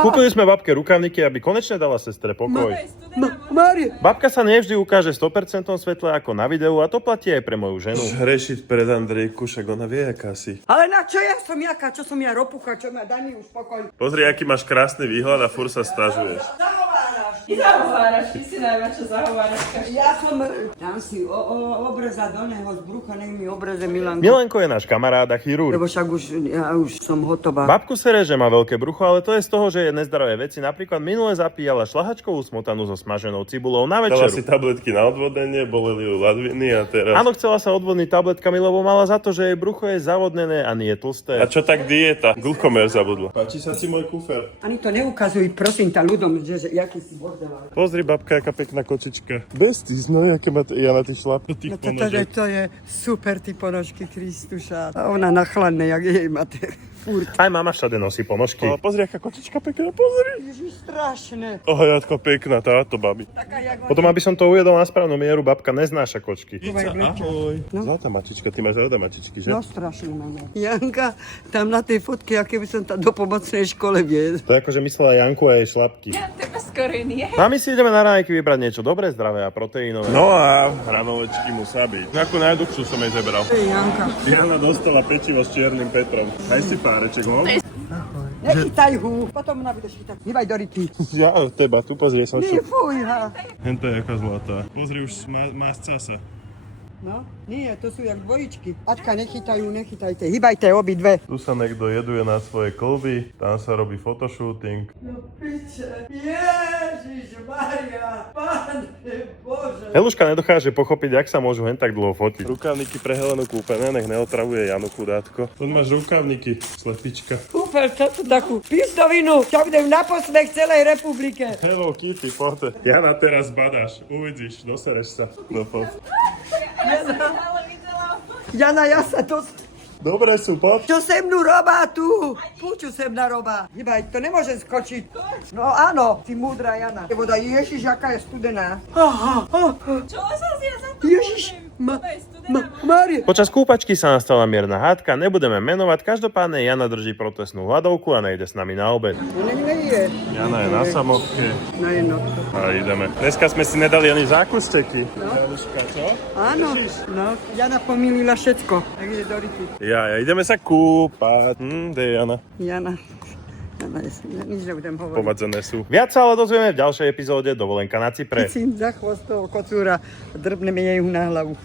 Kúpili sme babke rukavníky, aby konečne dala sestre pokoj. Mária. Babka sa nevždy ukáže 100% svetle ako na videu a to platí aj pre moju ženu. Hrešiť pred Andrejku, však ona vie, aká si. Ale na čo ja som jaká? Čo som ja ropucha? Čo ma daj mi už pokoj. Pozri, aký máš krásny výhľad a furt sa stažuješ. Zahováraš. Ty si najväčšia zahováračka. Ja som... Dám si obreza do neho z brucha, nech mi obreze Milanko. Milenko je náš kamarád a chirurg. Lebo však ja už som hotová. Babku sere, že má veľké brucho, ale to je z toho, že je nezdravé veci. Napríklad minule zapíjala šlahačkovú smotanu so smaženou cibulou na Dala večeru. si tabletky na odvodnenie, boleli ju ladviny a teraz... Áno, chcela sa odvodniť tabletkami, lebo mala za to, že jej brucho je zavodnené a nie tlsté. A čo tak dieta? Gluchomer zabudla. Páči sa ti môj kufer? Ani to neukazuj, prosím ťa, ľudom, že jaký si bordel. Pozri, babka, aká pekná kočička. Besties, no, aké má ja na tých šlapnutých ponožok. To je super, ty ponožky, Kristuša. A ona na chladne, jak jej mater. Furt. Aj mama všade nosí ponožky. O, pozri, aká kočička pekná, pozri. Ježiš, strašné. Ohajatko pekná táto babi. Taká, jak Potom, aby som to ujedol na správnu mieru, babka neznáša kočky. Ahoj. No. Zlatá mačička, ty máš rada mačičky, že? No, strašne máme. Janka, tam na tej fotke, aké by som tam do pomocnej škole viedol. To je akože myslela Janku a jej šlapky. Ja teba skoro nie. A my si ideme na rájky vybrať niečo dobré, zdravé a proteínové. No a hranolečky musia byť. Akú najdlhšiu som jej zebral. Ej, Janka. Jana dostala pečivo s čiernym Petrom. Daj si páreček, no? Nechytaj hu, potom ona budeš chytať. Hýbaj do rytí. Ja teba, tu pozrie som Nie, fuj, ha. Hento je jaká zlatá. Pozri, už má scasa. No, nie, to sú jak dvojičky. Aťka, nechytajte, hýbajte obidve. Tu sa niekto jeduje na svoje kolby, tam sa robí fotoshooting. No piče, Ježiš Maria, Pane Bože. Heluška nedokáže pochopiť, jak sa môžu hen tak dlho fotiť. Rukavníky pre Helenu kúpené, nech neotravuje Janu chudátko. Tu máš rukavníky, slepička. Kúpel to takú pistovinu, čo budem na posmech celej republike. Hello Kitty, poďte. Jana, teraz badáš, uvidíš, dosereš sa. No poď. Ale videla. Jana, ja sa to... Dobre sú, poď. Čo sem mnou robá tu? Púču sem na robá. Hýbaj, to nemôžem skočiť. No áno, ty múdra Jana. Voda, Ježiš, aká je studená. Čo sa ja za to Ježiš, Mária. Počas kúpačky sa nastala mierna hádka, nebudeme menovať, každopádne Jana drží protestnú hladovku a nejde s nami na obed. Nie. Jana je na samotke Na jednotku. a ideme. Dneska sme si nedali ani zákusteky. Heluška, čo? Áno, no, Jana pomýlila všetko. Tak ide do ryti. Ja, ideme sa kúpať. Kde je Jana? Jana, nič nebudem hovoriť. Povadzené sú. Viac sa ale dozvieme v ďalšej epizóde Dovolenka na Cypre. Chycím za chvost toho kocúra a drbneme jej ho na hlavu.